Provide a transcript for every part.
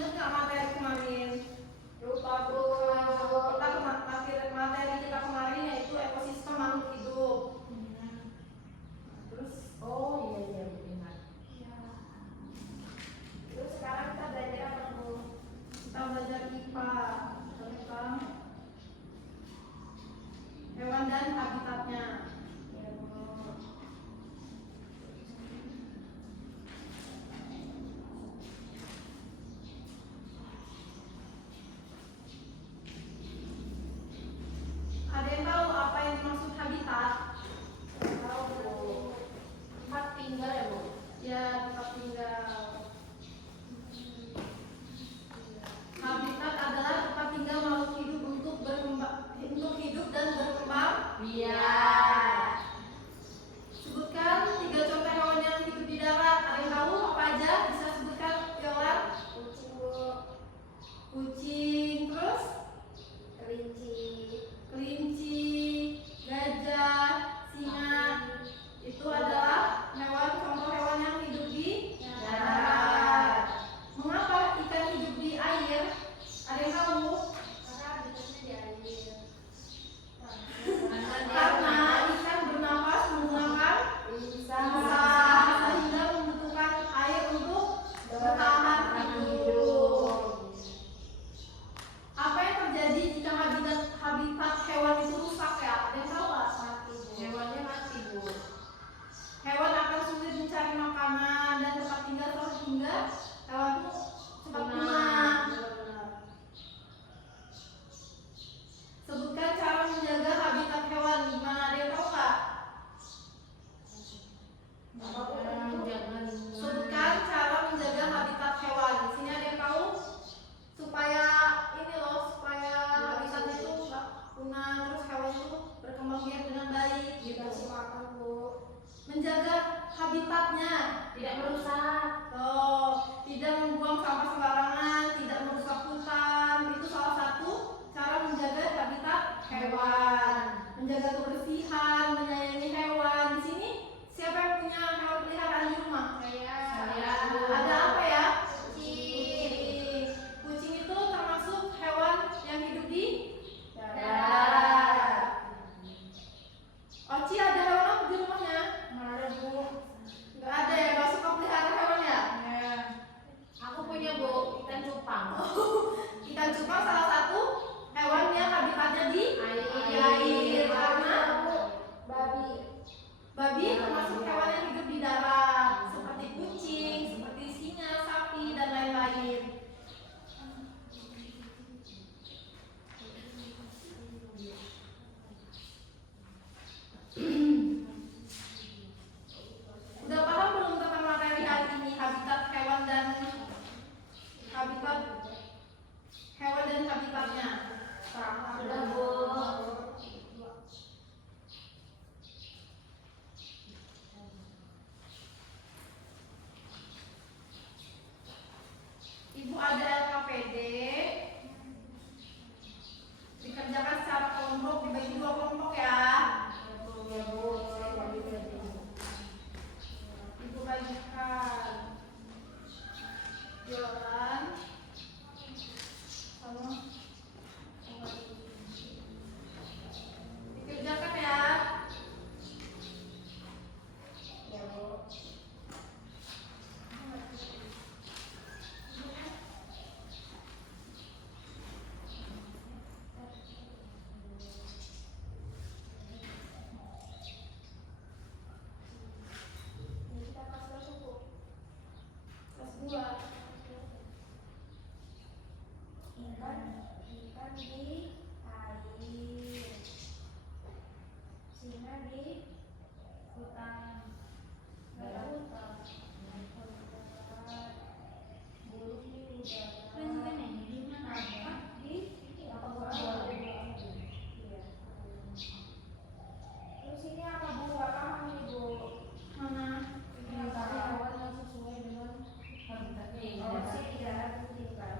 ingat nggak materi kemarin? Lupa Bu. Materi kita kemarin yaitu ekosistem makhluk hidup. Terus Iya benar. ya, Terus sekarang kita belajar apa Bu? kita belajar IPA tentang hewan dan habitatnya. Ya Bu. Ada yang tahu apa yang dimaksud habitat? Tahu Bu. Tempat tinggal ya Bu. Ya, tempat tinggal. Habitat adalah tempat tinggal makhluk hidup untuk hidup dan berkembang. Iya. Sebutkan 3 contoh hewan yang hidup di darat. Ada yang tahu apa aja? Bisa sebutkan Yola? Kucing Bu. Kucing, terus Kelinci. gajah, singa. Itu adalah contoh hewan yang hidup di darat. Mengapa ikan hidup di air? Ada yang tahu? Karena habitatnya di air. Karena ikan bernafas menggunakan Bisa. sehingga membutuhkan air untuk bertahan hidup. Apa yang terjadi jika habitat hewan itu rusak ya? Ada yang tahu nggak? Mati Bu. Hewannya mati Bu. Hewan akan sulit mencari makanan dan tempat tinggal sehingga hewan itu cepat punah. Sebutkan cara menjaga habitat hewan. Gimana, ada yang tahu nggak? Sebutkan cara menjaga habitat hewan. Di sini ada yang tahu? Supaya habitatnya itu nggak punah, terus hewan itu berkembang biak dengan baik. Dikasih makan Bu. Menjaga habitatnya, Tidak merusak. tidak membuang sampah sembarangan, tidak merusak hutan. Itu salah satu cara menjaga habitat hewan. Menjaga kebersihan, menyayangi hewan. Di sini siapa yang punya hewan peliharaan di rumah? Saya. Ada apa ya? Kucing. Kucing itu termasuk hewan yang hidup di Darat. Oci ada hewan apa di rumahnya? Mana ada Bu? Nggak ada ya, nggak suka pelihara hewan ya? Aku punya Bu, ikan cupang. Ikan cupang salah satu hewan yang habitatnya di air. Karena babi termasuk hewan yang hidup di darat, seperti kucing, seperti singa, sapi, dan lain-lain. Udah paham belum tentang materi hari ini, habitat hewan dan habitatnya? Sudah Bu. Ibu ada LKPD, dikerjakan secara kelompok, dibagi 2 kelompok ya. Ya Bu, saya bagi-bagi. Ibu bagikan Yolan sama dikerjakan ya. Ya Bu. Ini kita kelas berapa Bu? Kelas 2. Ikan di air. Singa di hutan. Nggak ada hutan. Burung di udara. Di mana? Di apa bawah? Iya. Terus ini apa Bu? Warna ini Bu? Mana? Ini hewan yang sesuai dengan habitatnya. Oh, sih di darat tinggal.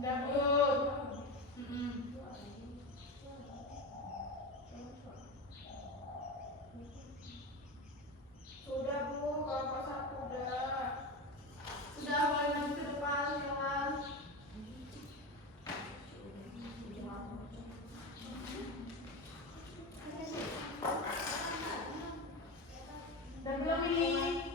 Udah belum? Sudah Bu, kalau pas aku udah. Sudah mulai maju ke depan, silakan. Dan belum ini.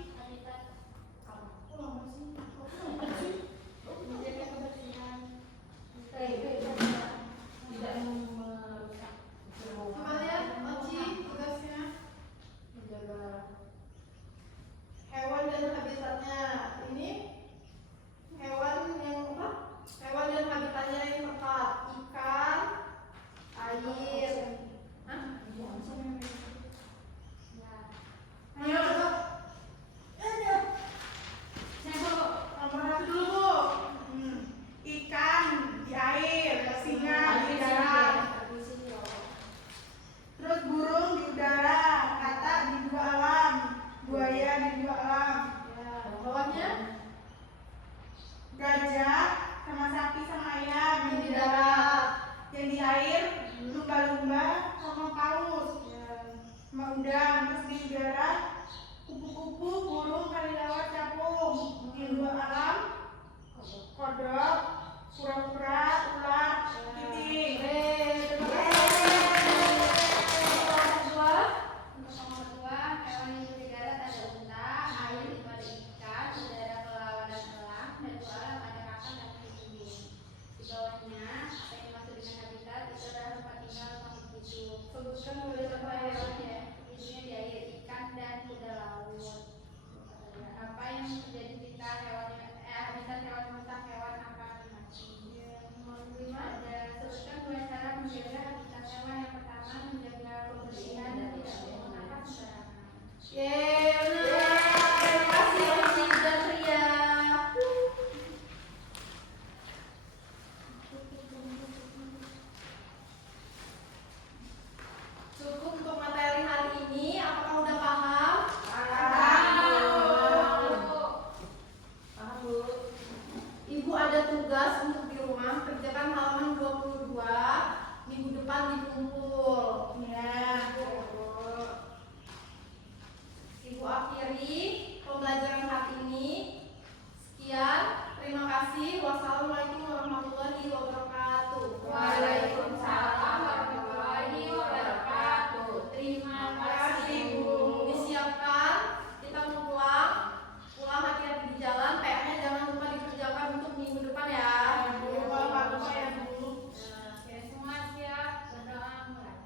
Coba lihat Oci tugasnya menjaga hewan dan habitatnya. Ini hewan yang apa? Hewan dan habitatnya yang tepat. Ikan, air. Hah? Ayo, coba. Ayo. Nomor dulu Bu. Ikan di air, singa di darat, terus burung di udara, katak di dua alam, buaya di dua alam, Ya, bawahnya gajah sama sapi sama ayam di di darat. darat, yang di air lumba-lumba sama paus, Ya. sama udang, terus di udara kupu-kupu, burung, kelelawar, capung, di dua alam, kodok, kura-kura, ular, kepiting. Terima kasih. Nomor dua. Untuk nomor 2, hewan yang hidup di darat ada unta, air itu ada ikan, udara kelelawar dan elang, dan di alam ada kakak dan kepiting. Di bawahnya, apa yang dimaksud dengan habitat itu adalah tempat tinggal makhluk hidup. Sebutkan beberapa hewan. Ya, hidupnya di air, ikan dan kuda laut. Apa yang menjadi habitat hewan merusak hewan akan mati. Nomor 5. Ada sebutkan 2 cara menjaga habitat hewan. Yang pertama, menjaga kebersihan dan tidak menggunakan sembarangan. Yeay, benar. Terima kasih Oci dan Ria. Cukup untuk materi hari ini. Apakah udah paham? Paham Bu. Ibu ada tugas untuk di rumah. Kerjakan halaman 22. Minggu depan dikumpul. Ya. Ibu akhiri pembelajaran hari ini. Sekian, terima kasih. Wassalamualaikum warahmatullahi wabarakatuh. Waalaikumsalam warahmatullahi wabarakatuh. Terima kasih, Bu. Disiapkan, kita mau pulang. Pulang hati-hati di jalan. PR-nya jangan lupa dikerjakan untuk minggu depan ya. Oke, semua siap berdoa mulai.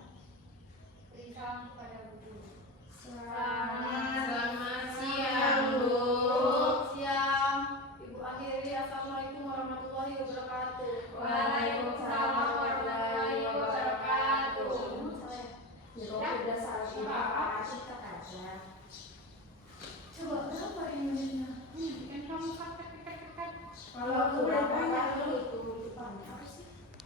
Beri salam kepada Bu Guru. Selamat siang, Bu. Siang. Ibu akhiri. Assalamualaikum warahmatullahi wabarakatuh. Waalaikumsalam warahmatullahi wabarakatuh. Coba berapa Indonesia? Kan kamu pakai. Kalau aku udah banyak dulu tuh depannya.